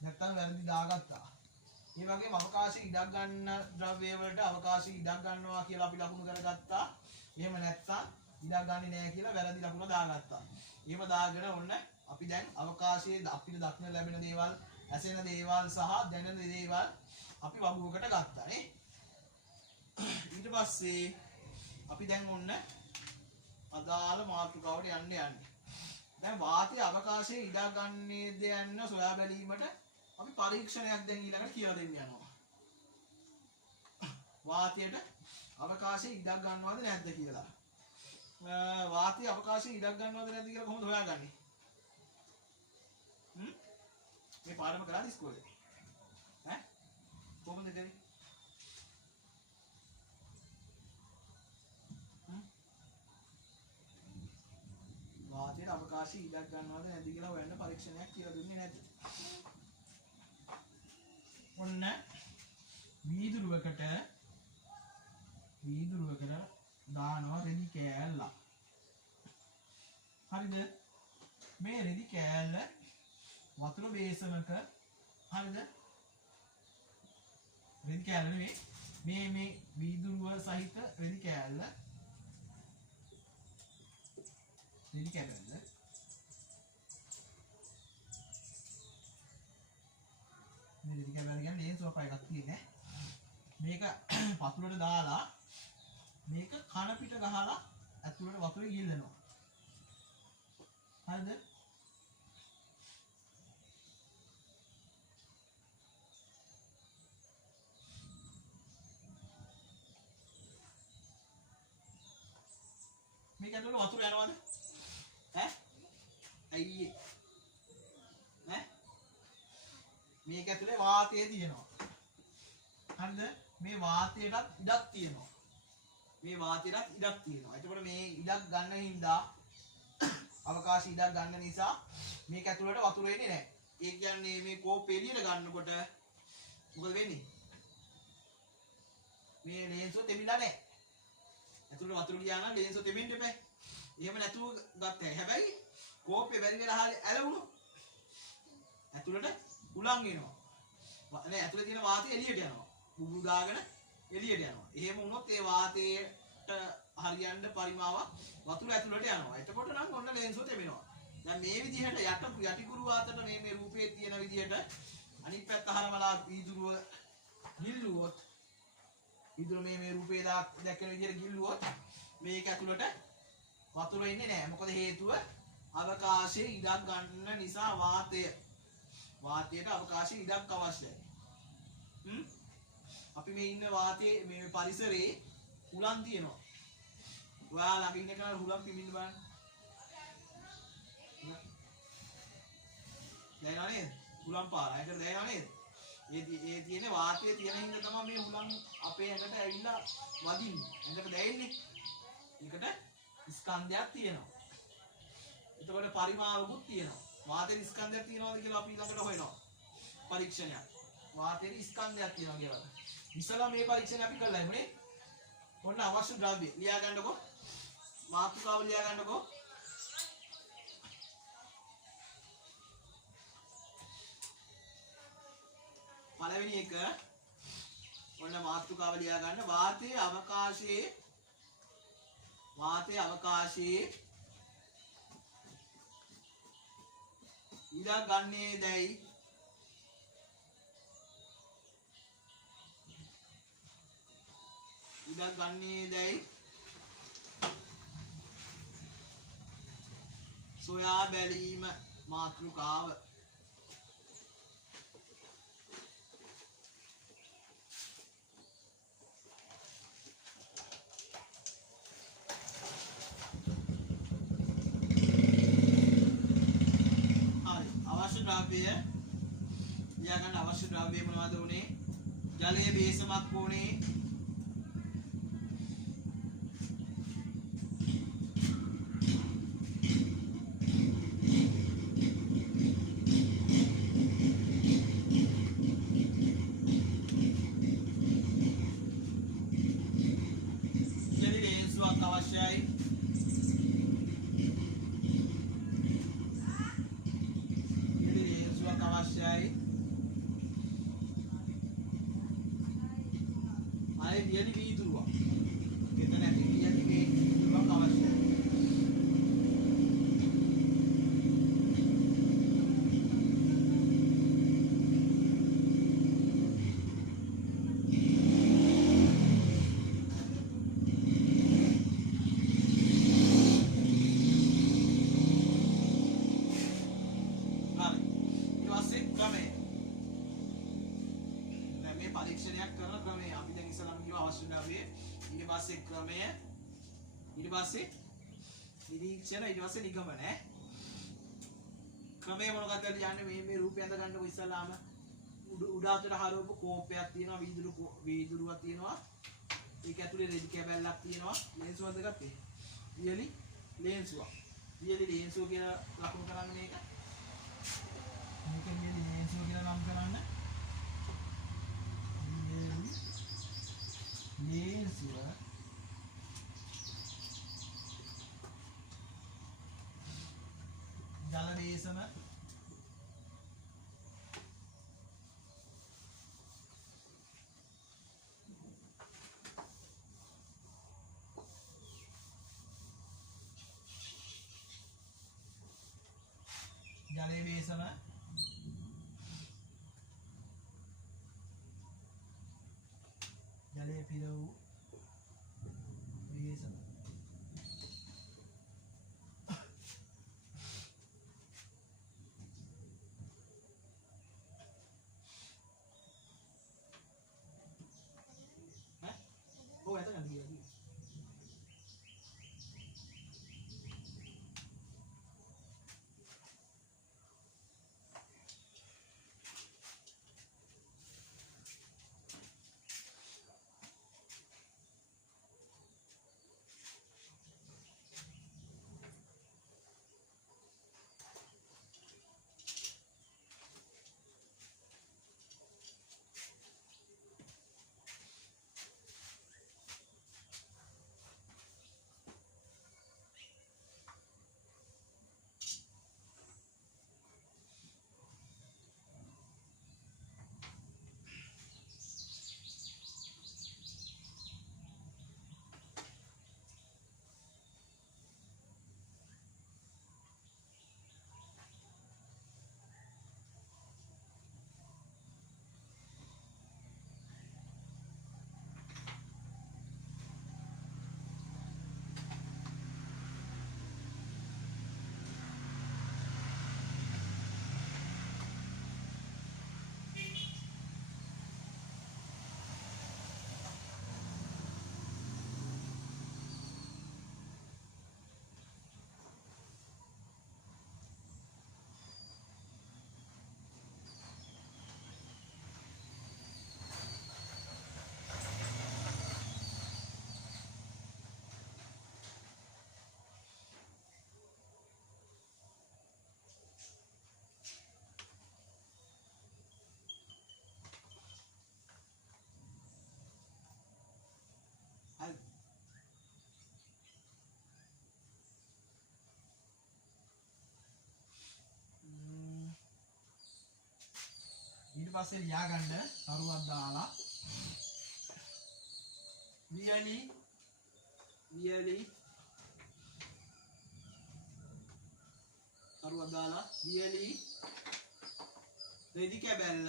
නැත්තම් වැරදි දාගත්තා. ඒ වගේම අවකාශයේ ඉඩක් ගන්න ද්‍රව්‍ය වලට අවකාශයේ ඉඩක් ගන්නවා කියලා අපි ලකුණු කරගත්තා. එහෙම නැත්තම් ඉඩක් ගන්නෙ නැහැ කියලා වැරදි ලකුණ දාගත්තා. එහෙම දාගෙන ඔන්න අපි දැන් අවකාශයේ අපිට දක්න ලැබෙන දේවල්, ඇසෙන දේවල් සහ දැනෙන දේවල් අපි වගුවකට ගත්තා නේ. ඊට පස්සේ අපි දැන් ඔන්න අදාළ මාතෘකාවට යන්නේ. දැන් වාතයේ අවකාශයේ ඉඩක් ගන්නේද යන්න සොයා බැලීමට අපි පරීක්ෂණයක් දැන් ඊළඟට කියලා දෙන්න යනවා. වාතයට අවකාශයේ ඉඩක් ගන්නවද නැද්ද කියලා. වාතයේ අවකාශයේ ඉඩක් ගන්නවද නැද්ද කියලා කොහොමද හොයාගන්නේ? මේ පාඩම කරාද ඉස්කෝලේ? ඈ? කොහොමද කරේ? වාතයට අවකාශයේ ඉඩක් ගන්නවද නැද්ද කියලා හොයන්න පරීක්ෂණයක් කියලා දුන්නේ නැද්ද? ඔන්න වීදුරුවකට දානවා රෙදි කෑල්ලක්. හරිද? මේ රෙදි කෑල්ල වතුර බේසනක හරිද? රෙදි කෑල්ල නෙමෙයි මේ වීදුරුව සහිත රෙදි කෑල්ල මේ රෙදි කෑල්ල කියන්නේ ලේන්ස් වපා එකක් තියෙන්නේ. මේක වතුරට දාලා මේක කන පිට ගහලා ඇතුළට වතුර ගිල්ලනවා. හරිද? මේක ඇතුළට වතුර යනවද? ඈ? අයියේ. ඈ? මේක ඇතුලේ වාතය තියෙනවා. හරිද? මේ වාතයටත් ඉඩක් තියෙනවා. එතකොට මේ ඉඩක් ගන්න හින්දා අවකාශ ඉඩක් ගන්න නිසා මේක ඇතුළට වතුර එන්නේ නැහැ. ඒ කියන්නේ මේ කෝප්පේ එළියට ගන්නකොට මොකද වෙන්නේ? මේ ලේන්සුව තෙමිලා නැහැ. ඇතුළට වතුර ගියා නම් ලේන්සුව තෙමෙන්න එපා. එහෙම නැතුව ගත්තා. හැබැයි කෝප්පේ බැරි වෙලා ඇලවුණොත් ඇතුළට උලන් එනවා. නෑ ඇතුළේ තියෙන වාතය එළියට යනවා. බුබුලු දාගෙන එළියට යනවා. එහෙම වුණොත් ඒ වාතයට හරියන්න පරිමාවක් වතුර ඇතුළට යනවා. එතකොට නම් ඔන්න ලේන්සුව තෙමෙනවා. දැන් මේ විදිහට යටිකුරු වාතයට මේ රූපයේ තියෙන විදිහට අනිත් පැත්ත හරවලා වීදුරුව ගිල්ලුවොත් වීදුරුව මේ රූපයේ දැක්කන විදිහට ගිල්ලුවොත් මේක ඇතුළට වතුර ඉන්නේ නැහැ. මොකද හේතුව අවකාශයේ ඉඩක් ගන්න නිසා වාතයට අවකාශයේ ඉඩක් අවශ්‍යයි. අපි මේ ඉන්න වාතයේ මේ පරිසරයේ හුලං තියෙනවා. ඔයාලා ළඟ ඉන්න කෙනා හුලං පිමින්න බලන්න. දැනනවා නේද? හුලං පාර. ඒකට දැනනවා නේද? ඒ තියෙන වාතයේ තියෙන හින්දා තමයි මේ හුලං අපේ ඇඟට ඇවිල්ලා වදින්නේ. ඇඟට දැනෙන්නේ. ඒකට ස්කන්ධයක් තියෙනවා. එතකොට පරිමාවකුත් තියෙනවා. වාතයේ ස්කන්ධයක් තියෙනවද කියලා අපි ළඟට හොයනවා. පරීක්ෂණයක්. වාතයේ ස්කන්ධයක් තියෙනවා කියලා. ඉස්සලා මේ පරීක්ෂණ අපි කළා ඉන්නේ. ඔන්න අවශ්‍ය ද්‍රව්‍ය ලියා ගන්නකො. මාතෘකාව ලියා ගන්නකො. පළවෙනි එක ඔන්න මාතෘකාව ලියා ගන්න. වාතයේ අවකාශයේ ඉඩක් ගන්නේ දැයි සොයා බැලීම මාතෘකාව. අවශ්‍ය ද්‍රව්‍ය මොනවද උනේ? ජලයේ බේසමක් උනේ. ජලයේ ලේන්සුවක් අවශ්‍යයි. අවශ්‍යයි. ආයේ වියලි වීදුරුවක්. එතන ඇති වියලි වීදුරුවක් අවශ්‍යයි. පරීක්ෂණයක් කරන ක්‍රමය අපි දැන් ඉස්සරහම කිව්වා අවශ්‍යතාවයේ ඊට පස්සේ ක්‍රමය ඊට පස්සේ නිරීක්ෂණ ඊට පස්සේ නිගමන ඈ ක්‍රමය මොනවද කියලා කියන්නේ මේ රූපය අඳ ගන්නකො ඉස්සලාම උඩාතට හරවපු කෝපයක් තියෙනවා වීදුරුවක් තියෙනවා ඒක ඇතුලේ රෙදි කැබැල්ලක් තියෙනවා ලේන්සුවක්ද ගත්තේ වියලි ලේන්සුවක් වියලි ලේන්සුව කියන ලකුණු කරන්නේ මේක වියලි ලේන්සුව කියලා නම් කරන්නේ ලේන්සුව ජල වේසම ජලයේ වේසම ජලයේ පිර වූ වේසම ඈ ඔය ඇත ගන්න කියලා ඊට පස්සේ ලියා ගන්න තරුවක් දාලා වියලි තරුවක් දාලා වියලි රෙදි කැබැල්ල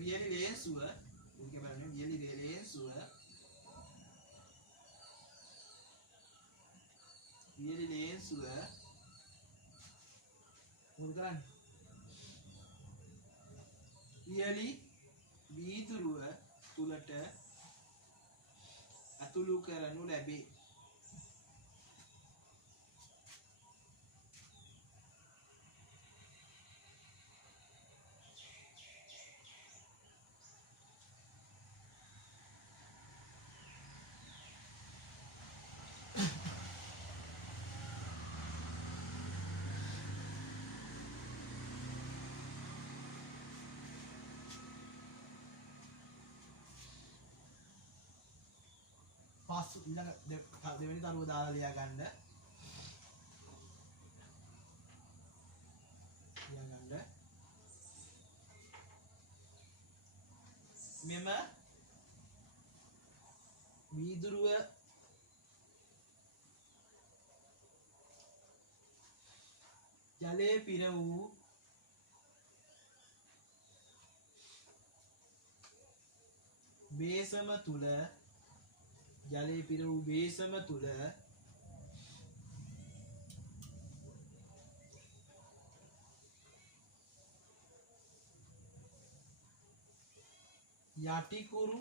වියලි ලේන්සුව රෙදි කැබැල්ල නෙවෙයි වියලි ලේන්සුව මොකද කරන්නේ වියලි වීදුරුව තුලට ඇතුළු කරනු ලැබේ. පස් ඊළඟ දෙවෙනි තරුව දාලා ලියා ගන්න. මෙම වීදුරුව ජලයේ පිර වූ බේසම තුල ජලයේ පිර වූ බේසම තුල යටිකුරු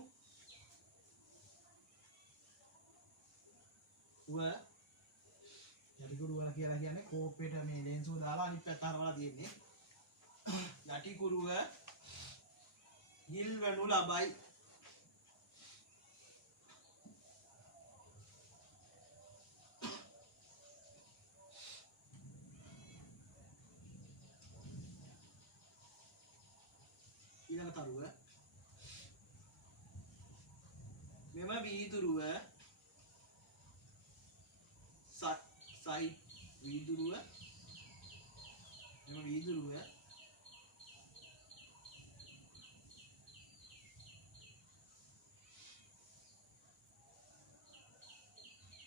යටිකුරුව කියලා කියන්නේ කෝප්පේට මේ ලෙන්සුව දාලා අනිත් පැත්ත හරවලා තියෙන්නේ. යටිකුරුව ගිල්වනු ලබයි. ඊළඟ තරුව මෙම වීදුරුව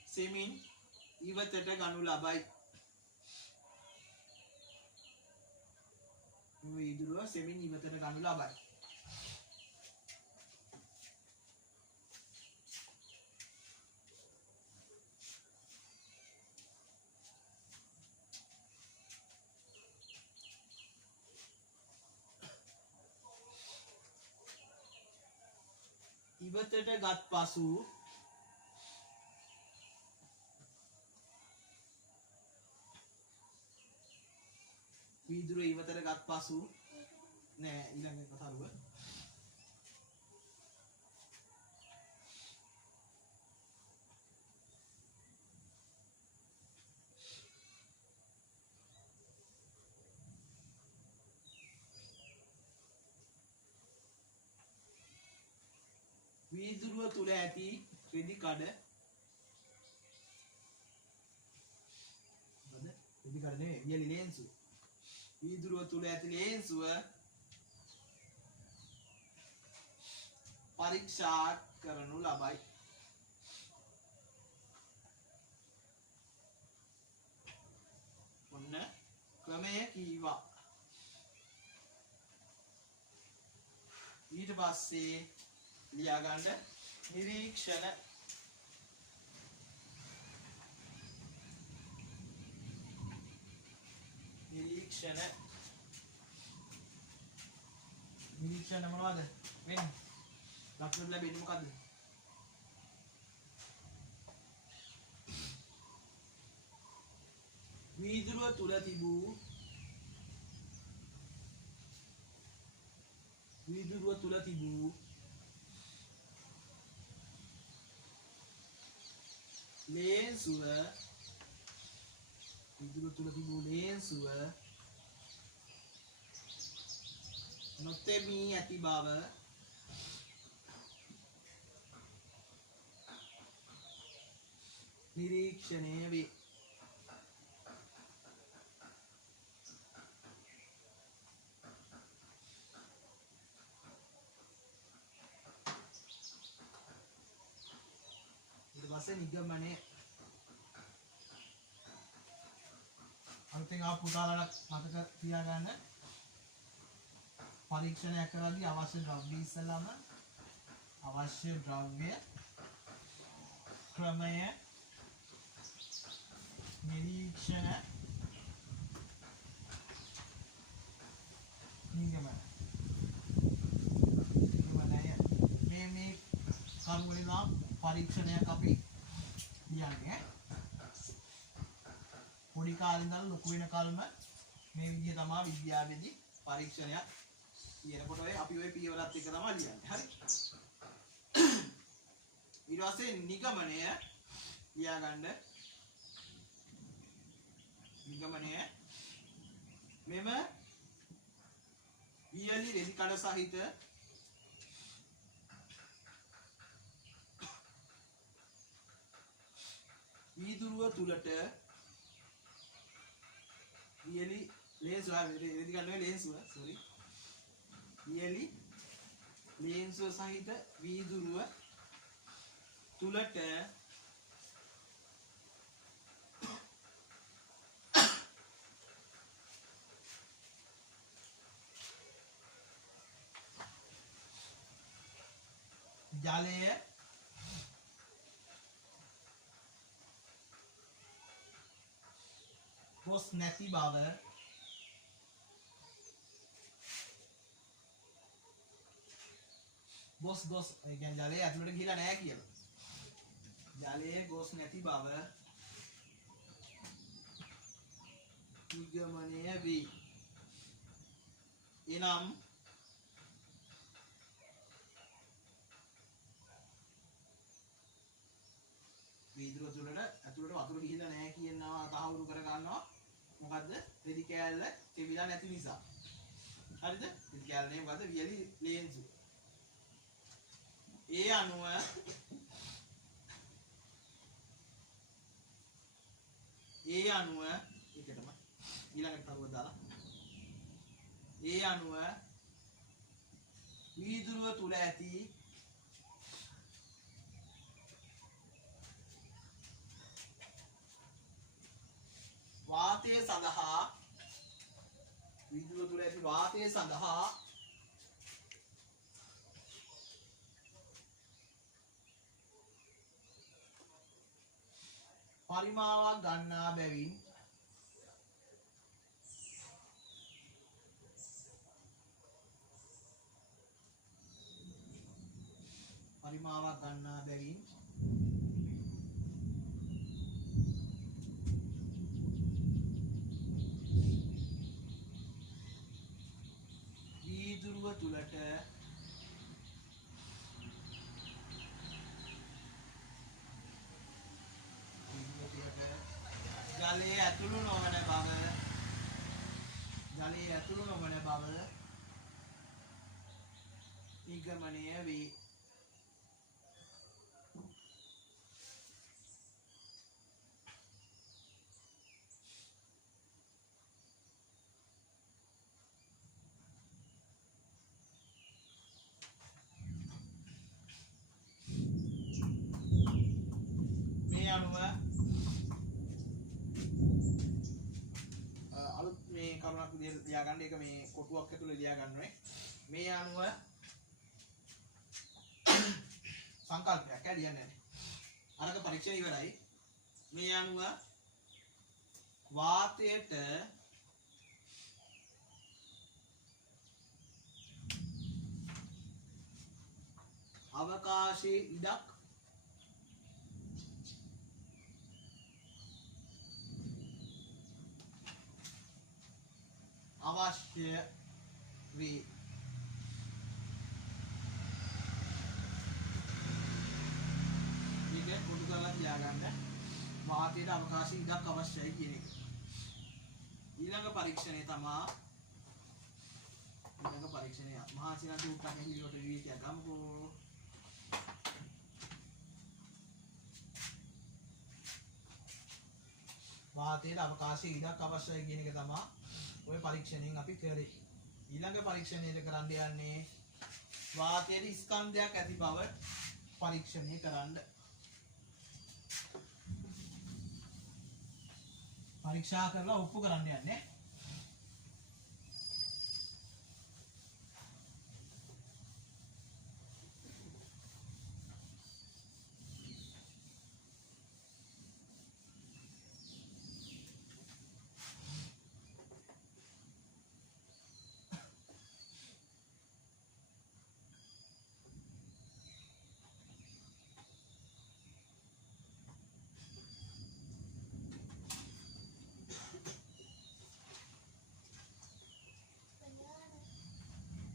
සෙමින් ඉවතට ගනු ලබයි. මෙම වීදුරුව සෙමින් ඉවතට ගනු ලබයි. ඉවතට ගත් පසු වීදුරුව ඉවතට ගත් පසු නෑ ඊළඟ කතාව වීදුරුව තුල ඇති රෙදි කඩ නේ වියලි ලේන්සුව වීදුරුව තුල ඇති ලේන්සුව පරීක්ෂා කරනු ලබයි. ඔන්න ක්‍රමය කීවා. ඊට පස්සේ ලියා ගන්න නිරීක්ෂණ මොනවද වෙන්නේ? ලක්ෂණ ලැබෙන්නේ මොකද්ද? වීදුරුව තුල තිබූ ලේන්සුව නොතෙමී ඇති බව නිරීක්ෂණය වේ. ඊට පස්සේ නිගමනය අන්තිම පුතාලට මතක තියාගන්න පරීක්ෂණයක් කරද්දී අවශ්‍ය ද්‍රව්‍ය ඉස්සෙල්ලාම අවශ්‍ය ද්‍රව්‍ය ක්‍රමය නිරීක්ෂණ නිගමනය මේ කරුණු වලින් පරීක්ෂණයක් අපි කියන්නේ පොඩි කාලේ ඉඳන් ලොකු වෙනකල්ම මේ විදිහ තමයි විද්‍යාවේදී පරීක්ෂණයක් කියනකොට අපි ওই පියවරත් එක තමයි ලියන්නේ. හරි. ඊට පස්සේ නිගමනය ලියාගන්න. නිගමනය මෙම වියලි රෙදි කඩ සහිත වීදුරුව තුලට වියලි ලේන්සුව රෙදි කඩ ලේන්සුව වියලි ලේන්සුව සහිත වීදුරුව තුලට ජලය ගොස් නැති බව ගොස් ඒ කියන්නේ ජලය ඇතුළට ගිහිලා නැහැ කියලා. ජලයේ ගොස් නැති බව නිගමනය වේ. එනම් වීදුරුව තුළට ඇතුළට වතුර ගිහිලා නැහැ කියනවා තහවුරු කර ගන්නවා. මොකද්ද? රෙදි කෑල්ල තෙවිලා නැති නිසා. හරිද? රෙදි කෑල්ලේ මොකද්ද? වියලි ලේන්සු. ඒ අණුව ඒකටම ඊළඟට තරුව දාලා ඒ අණුව වීදුරුව තුල ඇති වාතය සඳහා වීදුරුව තුල ඇති වාතය සඳහා පරිමාවක් ගන්නා බැවින් වීදුරුව තුලට ජලයේ ඇතුළු නොවන බව නිගමනය වේ. මේ අණුව අලුත් මේ කරුණක් විදිහට ලියා ගන්න. ඒක මේ කොටුවක් ඇතුලේ ලියා ගන්න ඕනේ. මේ අණුව සංකල්පයක් ඇලියන්නේ නැහැ. අරක පරීක්ෂණ ඉවරයි. මේ අණුව වාතයට අවකාශයේ ඉඩක් අවශ්‍ය වේ. මේක පොදු කරලා තියාගන්න. වාතයට අවකාශයේ ඉඩක් අවශ්‍යයි කියන එක. ඊළඟ පරීක්ෂණය තමයි මහා සිනාන්ත උත්තර හිලියට විවේකයක් ගමුකෝ. වාතයට අවකාශයේ ඉඩක් අවශ්‍යයි කියන එක තමයි ඔය පරීක්ෂණයෙන් අපි කරේ. ඊළඟ පරීක්ෂණයට කරන්න යන්නේ වාතයේ ස්කන්ධයක් ඇති බව පරීක්ෂණය කරන්න. පරීක්ෂා කරලා ඔප්පු කරන්න යන්නේ.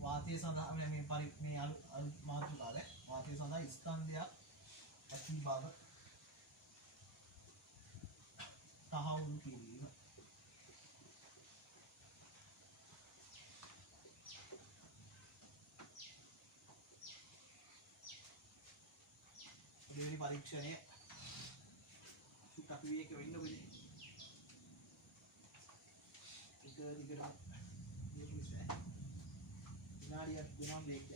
වාතය සඳහා මේ මාතෘකාවේ වාතය සඳහා ස්කන්ධයක් ඇති බව තහවුරු කිරීම. දෙවෙනි පරීක්ෂණය සුට්ටක් විවේක වෙන්න ඕනේ. ඒක දිගට විනාඩියක් දෙනවා මේක.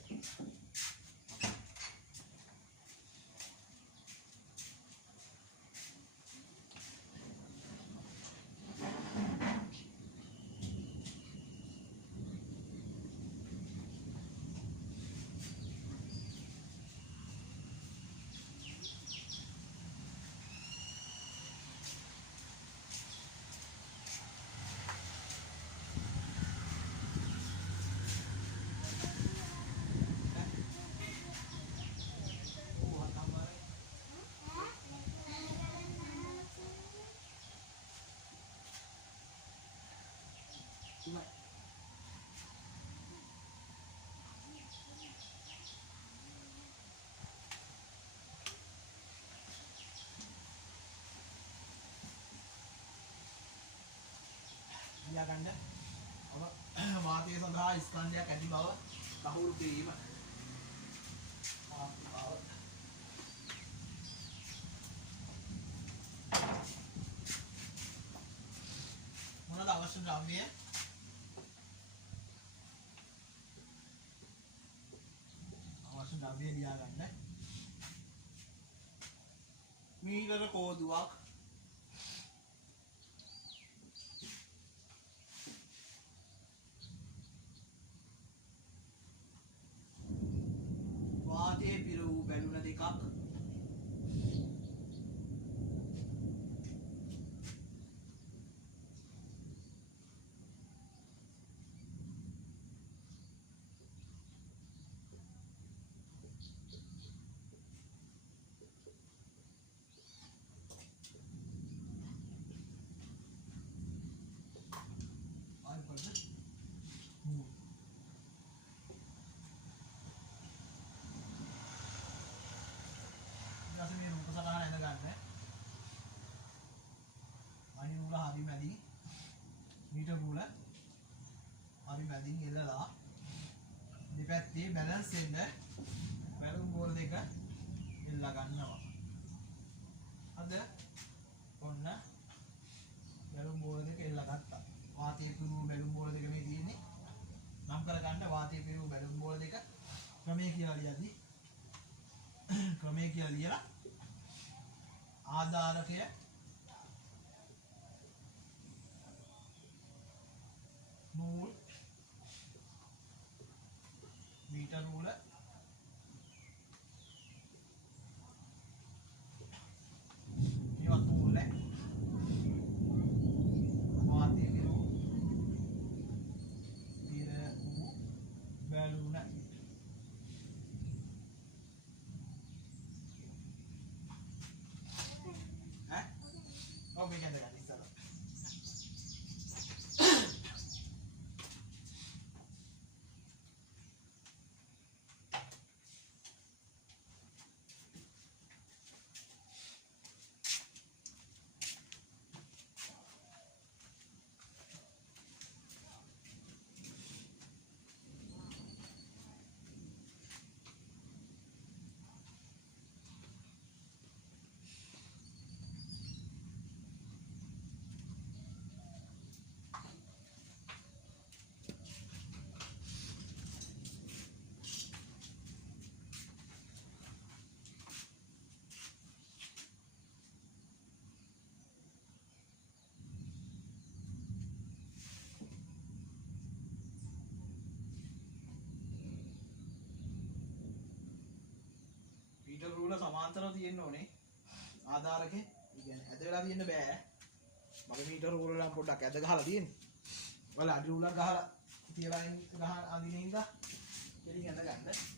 තියාගන්න. ඔබ වාතය සඳහා ස්කන්ධයක් ඇති බව කහුරු කිරීම. මොනවද අවශ්‍ය ද්‍රව්‍ය? අවශ්‍ය ද්‍රව්‍ය ලියාගන්න. මීටර කෝදුවක්, වාතයේ පිර වූ බැලුන දෙකක්, මීටර රූල හරි මැදින් එල්ලලා දෙපැත්තේ බැලන්ස් වෙන්න බැලුම් බෝල දෙක එල්ලා ගන්නවා. අද ඔන්න බැලුම් බෝල දෙක එල්ලා ගත්තා. වාතයේ පිරුණු බැලුම් බෝල දෙක මේ තියෙන්නේ. නම් කර ගන්න වාතයේ පිරුණු බැලුම් බෝල දෙක ක්‍රමයේ කියලා ලියද්දි ක්‍රමයේ කියලා ලියලා ආධාරකය නූල් මීටර නූල මේවත් නූල් නේ වාතයේ පිරවූ බැලුන මේක ඇඳ ගන්න ඉස්සරහ. මීටර රූල සමාන්තරව තියෙන්න ඕනේ ආධාරකේ. ඒ කියන්නේ ඇද වෙලා තියෙන්න බෑ. මගේ මීටර රූල නම් පොඩ්ඩක් ඇද ගහලා තියෙන්නේ. ඔයාලා අඩි රූලක් ගහලා තියලා ගහ අඳින ඉඳලා කෙලින් ඇඳ ගන්න.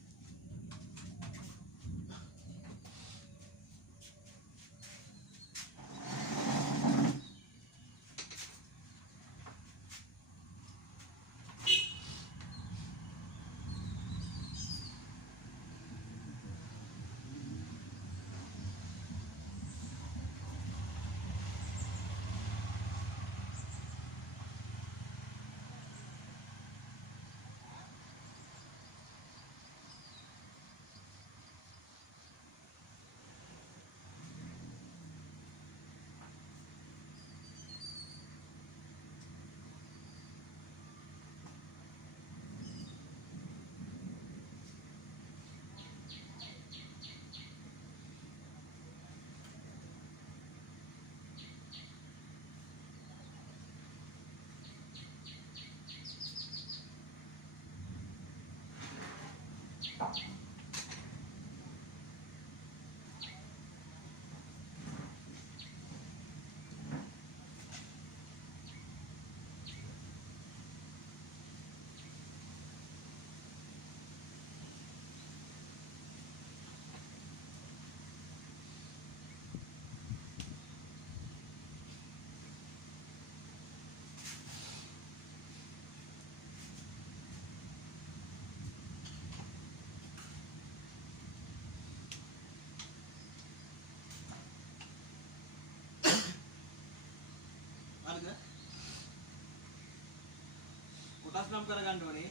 නම් කරගන්න ඕනේ.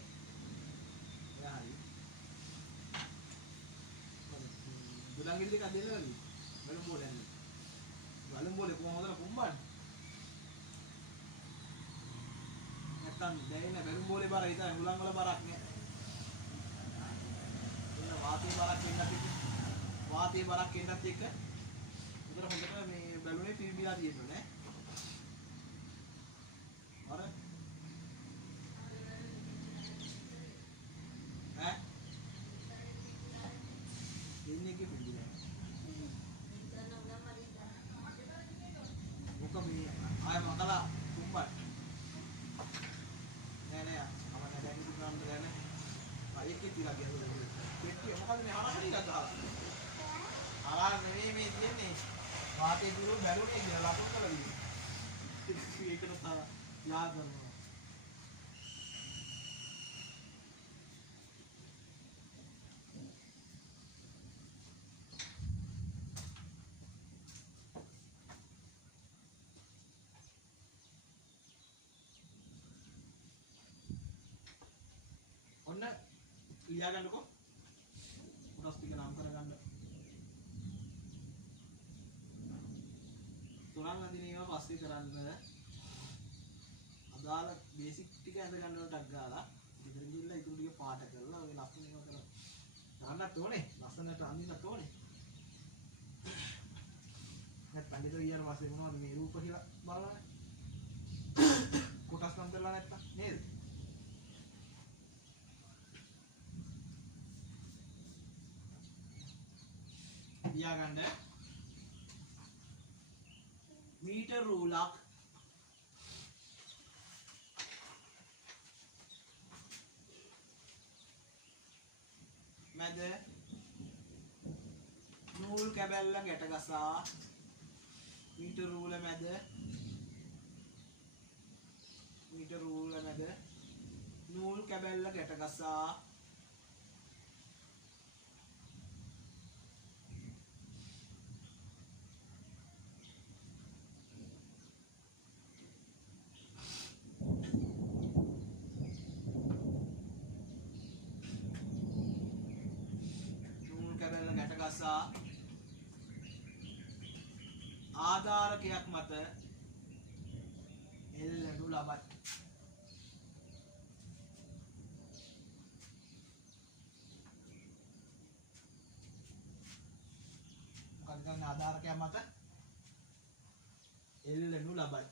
එයා හරි. දුලංගිරි දෙක දෙන්නද? බලමු බෝලෙන්. බලමු බෝලේ කොහොමද කුම්බන්නේ? නැත්තම් දැනෙන්නේ බලමු බෝලේ බර ඉතින් උලන් වල බරක් නෑ. එන්න වාතයේ බරක් වෙන්නත් එක්ක. වාතයේ බරක් එන්නත් එක්ක. උදේට හොඳට මේ බැලුනේ පිළිබිලා තියෙනවා නේ. අර ඈ ඉන්නේ කි පිළිබිලා. මොකද මේ ආය මකලා කුම්බත්. නෑ නෑ අපන්න දැන් දුන්නාම දැන. අයෙක්කේ තියලා ගියද? පෙට්ටිය මොකද මේ හරහරි ගහලා. අරා නෙවෙයි මේ තියන්නේ. වාතේ දුරු බැලුනේ කියලා ලකුණු කරලා දීලා. ඒකට තා යාද කරනවා. ඔන්න ලියා ගන්නකො. කොටස් ටික නම් කරගන්න. තුරන් අඳිනේව පස්සේ කරන්න. අදාළ බේසික් ටික අඳ ගන්නවට ටක් ගාලා ගෙදර ගිහිල්ලා ඉතුරු ටික පාට කරලා ඔය ලස්සන ඒවා කරලා දාන්නත් ඕනේ. ලස්සනට අඳින්නත් ඕනේ. නැත්නම් ගෙදර ගියාට පස්සේ මොනවද මේ රූප කියලා බලන්නේ? කොටස් නම් කරලා නැත්තම් නේද? ලියාගන්න මීටර් රූලක් මැද නූල් කැබැල්ල ගැට ගසා මීටර් රූල මැද නූල් කැබැල්ල ගැට ගසා ආධාරකයක් මත එල්ලනු ලබයි. මොකක්ද කියන්නේ ආධාරකයක් මත එල්ලනු ලබයි.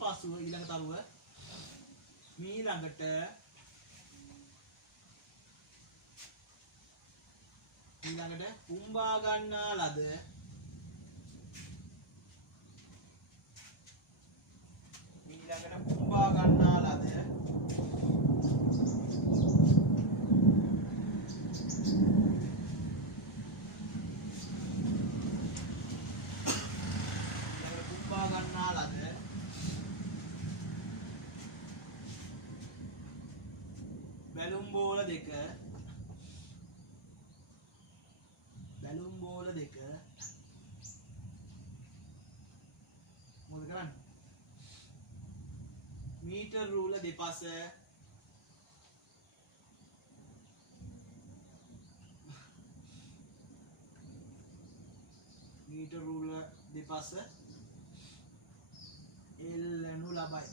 පසුව ඊළඟ තරුව ඊළඟට පුම්බා ගන්නා ලද බැලුම් බෝල දෙක මොකද කරන්නේ? මීටර් රූල දෙපස එල්ලනු ලබයි.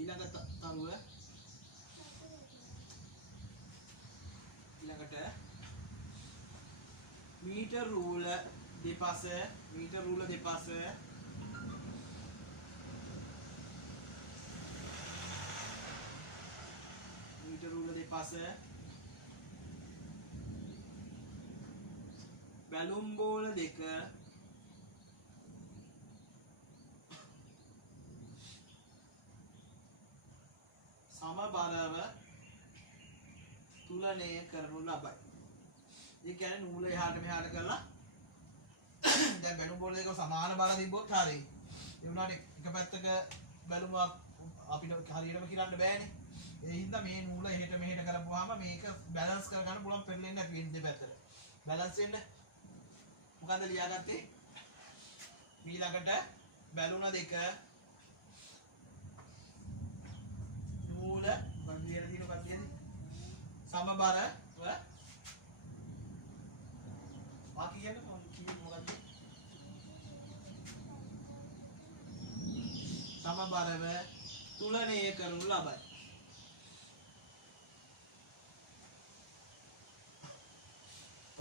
ඊළඟට මීටර් රූල දෙපස බැලුම් බෝල දෙක තුලනය කරනු ලබයි. ඒ කියන්නේ නූල එහාට මෙහාට කරලා දැන් බැලුම් බෝල දෙක සමාන බල තිබ්බොත් හරි. ඒ වුණාට එක පැත්තක බැලුමක් අපිට හරියටම කිරන්න බෑනේ. ඒ හින්දා මේ නූල එහෙට මෙහෙට කරපුවාම මේක බැලන්ස් කරගන්න පුළුවන් පෙරලෙන්නේ නැති වෙන්නේ දෙපැත්තට. බැලන්ස් වෙන්න මොකද්ද ලියාගත්තේ? ඊළඟට බැලුන දෙක නූල මොකක්ද ලියලා තියෙන්නේ මොකක්ද කියන්නේ? සමබරව කියන්නේ මොකක්ද? සමබරව තුලනය කරනු ලබයි.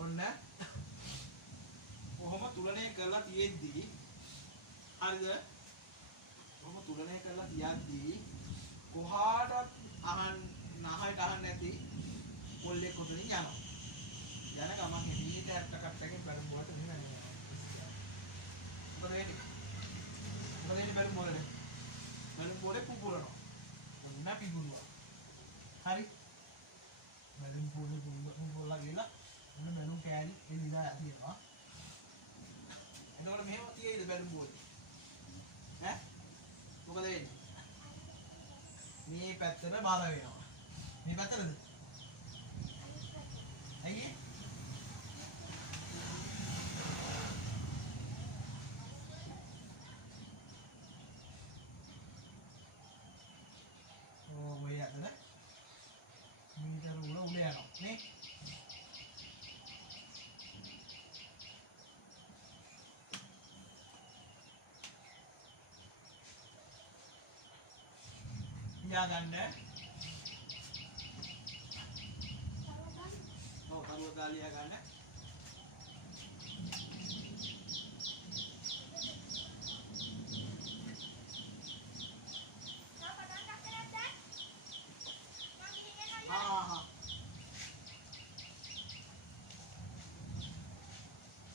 ඔන්න කොහොම තුලනය කරලා තියෙද්දී හරිද? කොහොම තුලනය කරලා තියද්දී කොහාටවත් නහයට අහන්න නැති පොල්ලේ කොතනින් යනවා. යන ගමන් එළියට ඇට්ට කට්ටකින් බැලුම් වලට මෙහෙම යනවා. මොකද වෙන්නේ? බැලුම් වලට? බැලුම් වලේ පුපුරනවා. ඔන්න පිපුරුවා. හරි. බැලුම් වලේ පුපුරලා ගිහලා ඔන්න බැලුම් කෑලි එළිලා යනවා. එතකොට මෙහෙම තියෙයිද බැලුම් වලේ? ඈ? මොකද වෙන්නේ? මේ පැත්තට බර වෙනවා. මේ පැත්තටද? ඇයි? ඔය යන්න මීටර උල යනවා නේ. ලියාගන්න. ඔව් කරුව ගාලා ලියාගන්න.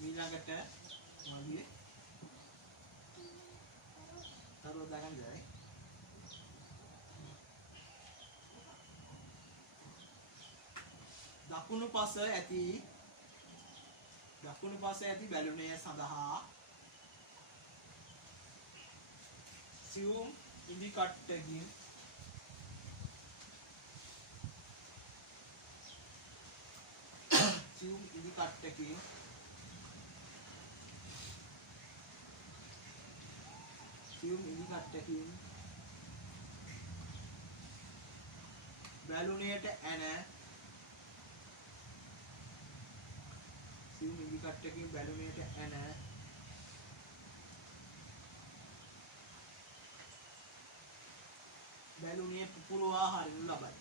ඊළඟට මොකද? කරුව දාගන්න ඉතින්. දකුණු පස ඇති බැලුනය සඳහා සියුම් ඉදි කට්ටකින් බැලුනයට ඇන බැලුනේ පුපුරවා හරිනු ලබයි.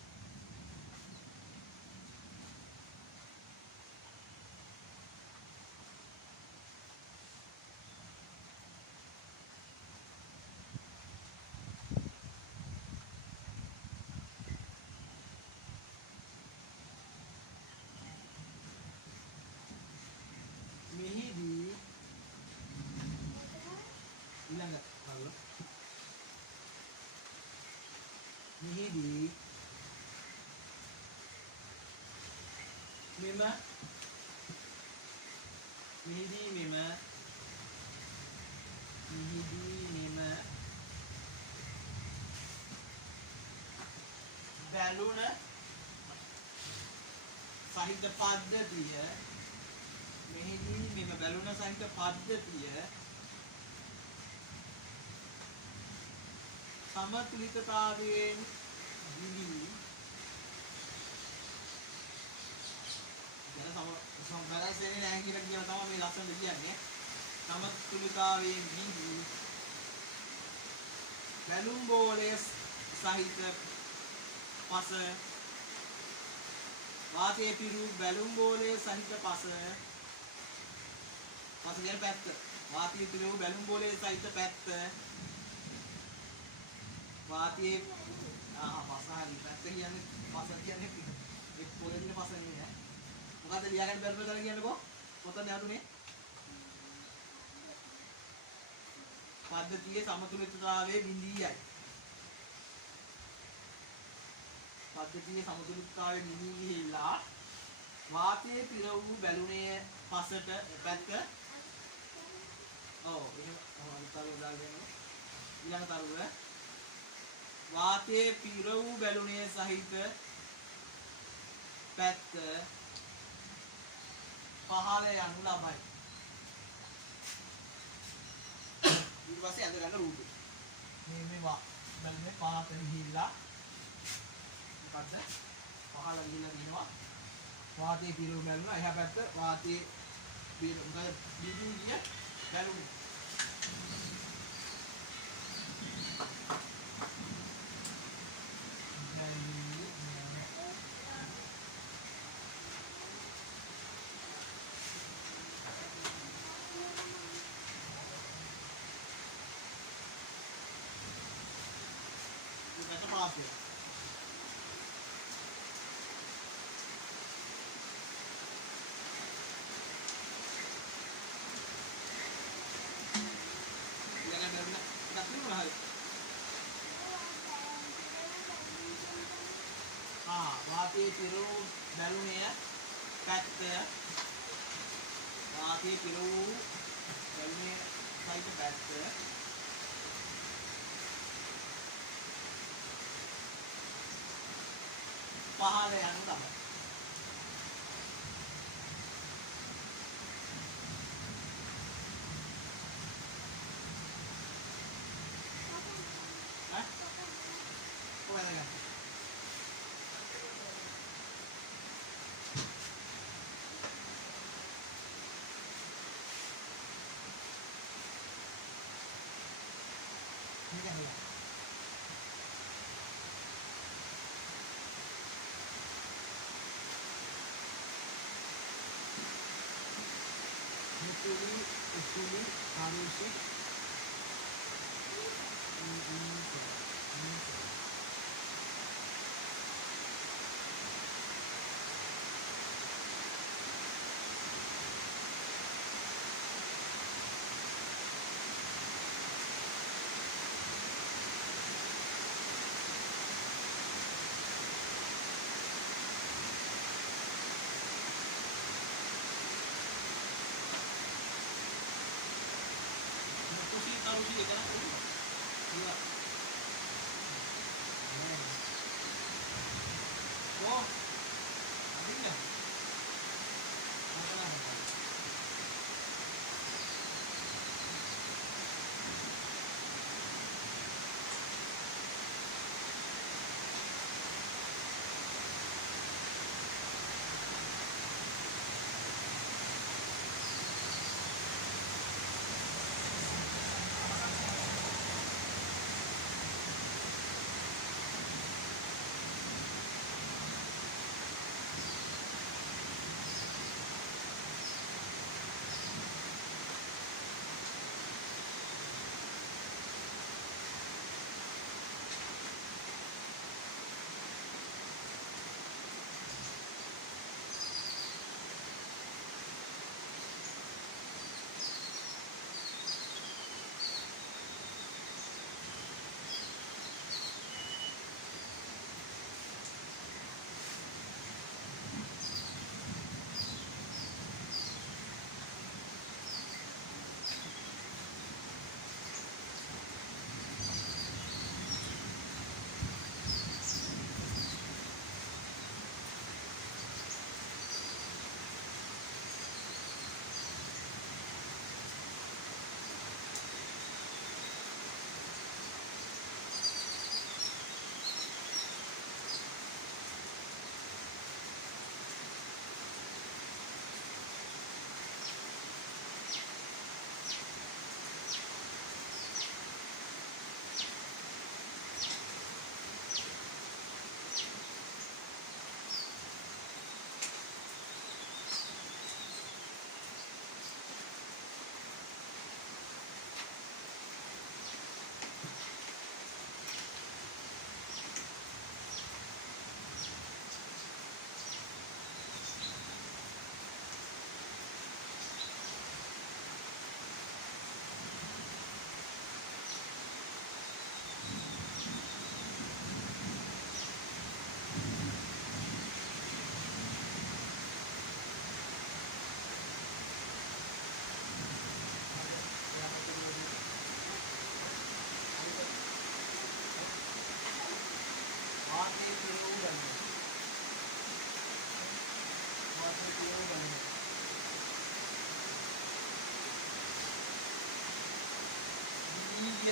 මෙහිදී ඊළඟ කරුව මෙහිදී මෙම බැලුන සහිත පද්ධතිය සමතුලිතතාවයෙන් දිවි දැන් සමබැලන්ස් වෙන්නේ නැහැ කියලා තමයි මේ ලස්සන කියන්නේ. සමතුලිතතාවයෙන් දිවි බැලුම් බෝලයේ සහිත පස වාතයේ පිරු බැලුම් බෝලයේ සහිත පස කියන පැත්ත වාතයේ පිරු බැලුම් බෝලයේ සහිත පැත්ත වාතයේ පසහරි පැත්ත කියන්නේ පස කියන්නේ ඒ පොලේ ඉන්න පස නෙමෙයි ඈ. මොකද්ද ලියාගන්න බැරුව කරලා කියන්නකෝ. කොතනද යතුනේ? පද්ධතියේ සමතුලිතතාවයේ බිඳීයයි. පද්ධතියේ සමතුලිතතාවය නිවි ගිහිල්ලා වාතයේ පිර වූ බැලුනේ පසට පැත්ත ඔව් එහෙම අනිතරව දාලා දෙනවා ඊළඟ තරුව වාතයේ පිර වූ බැලුනේ සහිත පැත්ත පහළ යනු ලබයි ඊට පස්සේ ඇඳ ගන්න රූපේ මේ බැලුනේ පහකට ගිහිල්ලා මොකද්ද පහළ ගිහිල්ලා දිනවා වාතයේ පිර වූ බැලුන එහා පැත්ත වාතයේ මොකද බිඳු ගිය බැලුනේ itu maaf ya jangan benar tak dulu lah වාතයේ පිරූ බැලුනේ පැත්ත වාතයේ පිරූ බැලුනේ සහිත පැත්ත පහළ යනු ලබයි. කොහෙද ගන්නේ? මේක හරියට usuli harusnya taruh sini kan? Iya. Oh, ada nggak? Ada.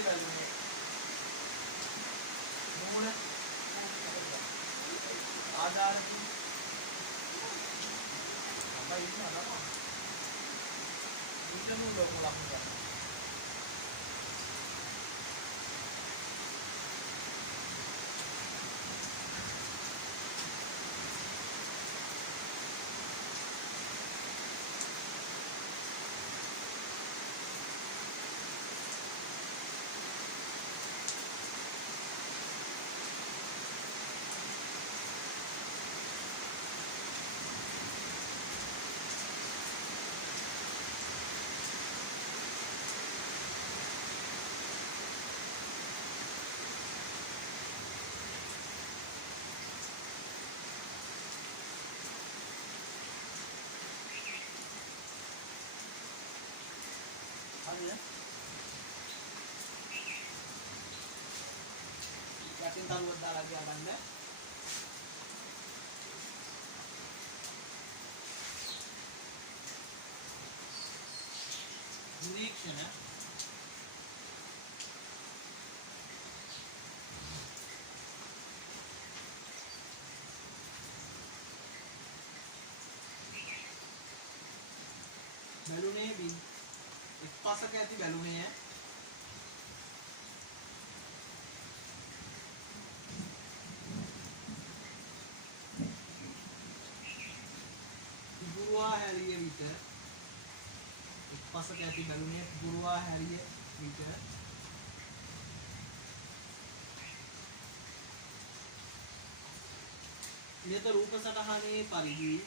ඊයේ බැලුනේ මූල ආධාර apa ini apa itu dulu melakukan ya yakin taruh lagi abangnya निरीक्षण बैलूने भी एक पासा कहती बैलूने है गुरुआ है ये भीतर एक पासा कहती बैलूने गुरुआ है ये भीतर ये तो रूप सटहाने परिधि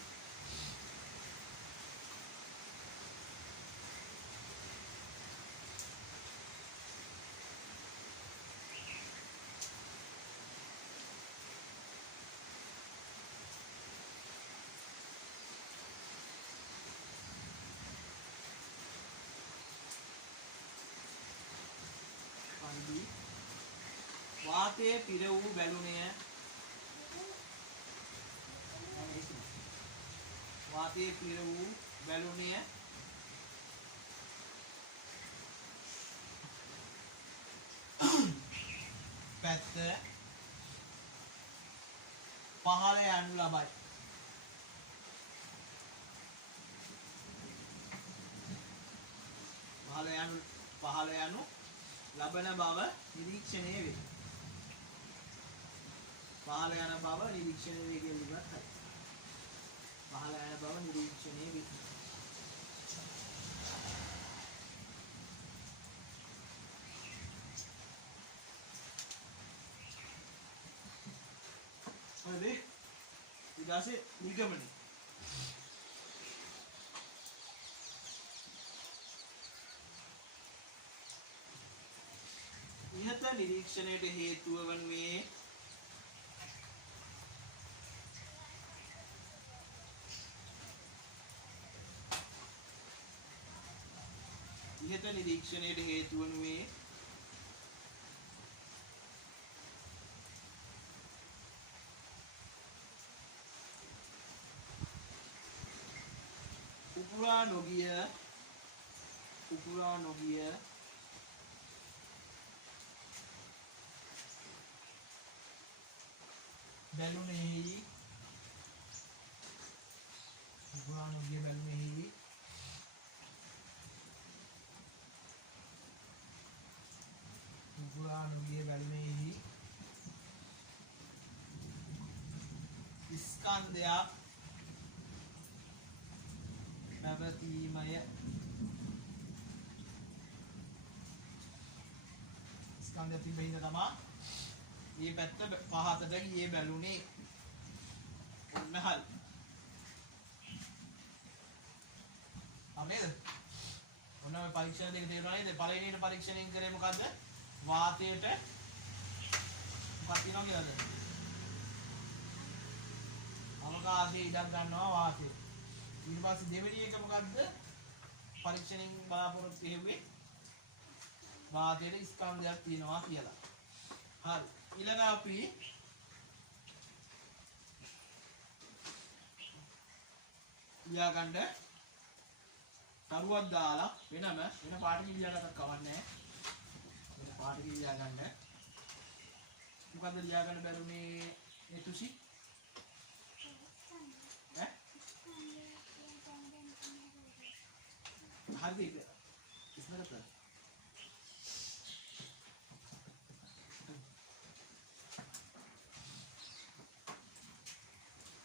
වාතයේ පිර වූ බැලුණය වාතයේ පිර වූ බැලුණය පැත්ත පහළ යනු ලබයි පහළ යනු ලබන බව නිරීක්ෂණය වේ පහළ යන බව නිරීක්ෂණය වේ කියලා ඉවත් හරි පහළ යන බව නිරීක්ෂණය වේ හරි ඊට පස්සේ නිගමනය ඉහත නිරීක්ෂණයට හේතුව වනුයේ ඉහත නිරීක්ෂණයට හේතු වනුයේ උපුරා නොගිය බැලුනේහි උපුරා නොගිය බැලුනේහි ස්කන්ධයක් පැවතීමය ස්කන්ධය තිබෙන්න තමයි මේ පැත්ත පහතට ගියේ බැලුනේ ඔන්න හරි අපේද ඔන්න ඔය පරීක්ෂණ දෙක තේරුණා නේද පළවෙනියට පරීක්ෂණයෙන් කරේ මොකද්ද වාතයට මොකක්ද කියනවා කියලාද අවකාශයේ ඉඩක් ගන්නවා වාතය ඊට පස්සේ දෙවෙනි එක මොකද්ද පරීක්ෂණයෙන් බලාපොරොත්තු වෙන්නේ වාතයේ ස්කන්ධයක් තියෙනවා කියලා හරි ඊළඟ අපි ලියාගන්න තරුවක් දාලා වෙන පාටකින් ලියාගත්තත් කවන්නේ නැහැ වෙන පාට ලියා ගන්න. මොකද්ද ලියා ගන්න බැරුනේ මේ තුසි? ඈ? හරිද? ඉස්සරහට.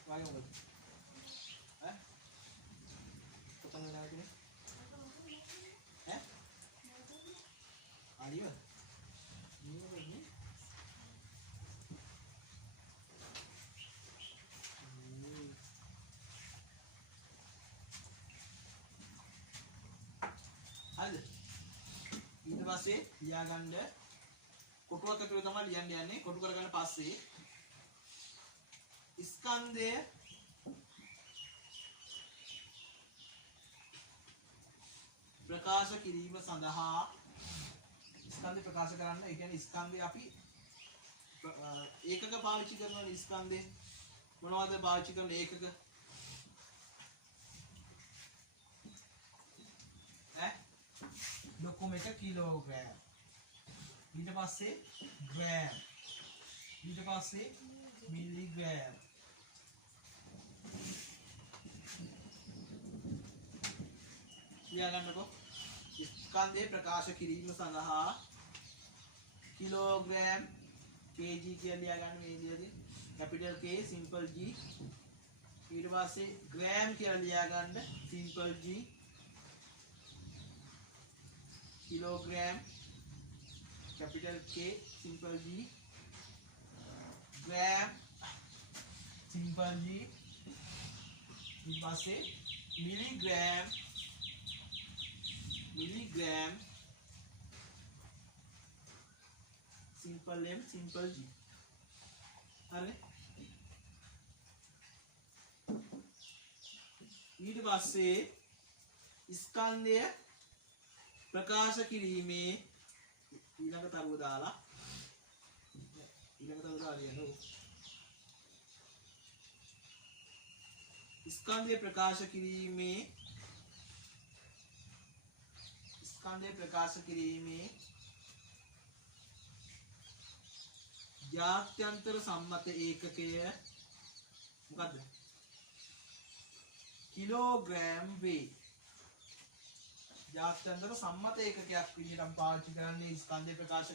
වායෝ මොකද? ඈ? කොතනද නැවතුනේ? ඈ? ආලිව? නියමනේ. හරිද? ඊට පස්සේ ලියාගන්න කොටුවක් ඇතුලේ තමයි ලියන්න යන්නේ. කොටු කරගන්න පස්සේ ස්කන්ධය ප්‍රකාශ කිරීම සඳහා ස්කන්ධය ප්‍රකාශ කරන්න. ඒ කියන්නේ ස්කන්ධය අපි ඒකක පාවිච්චි කරනවා. ස්කන්ධේ මොනවද පාවිච්චි කරන ඒකක? ලොකුම එක කිලෝග්‍රෑම්. ඊට පස්සේ ග්‍රෑම්. ඊට පස්සේ මිලිග්‍රෑම්. ලියාගන්නකො. ස්කන්ධය ප්‍රකාශ කිරීම සඳහා කිලෝග්‍රෑම් kg කියලා ලියාගන්න මේ විදිහට. capital K simple G. ඊට පස්සේ ග්‍රෑම් කියලා ලියාගන්න simple G. kilogram capital K simple G. gram simple G. ඊට පස්සේ milligram simple M simple G. හරි. ඊට පස්සේ ස්කන්ධය ප්‍රකාශ කිරීමේ ඊළඟ තරුව දාලා ලියනවා. ස්කන්ධය ප්‍රකාශ කිරීමේ ජාත්‍යන්තර සම්මත ඒකකය මොකද්ද? කිලෝග්‍රෑම් වේ. ජාත්‍යන්තර සම්මත ඒකකයක් විදිහට පාවිච්චි කරන්නේ ස්කන්ධය ප්‍රකාශ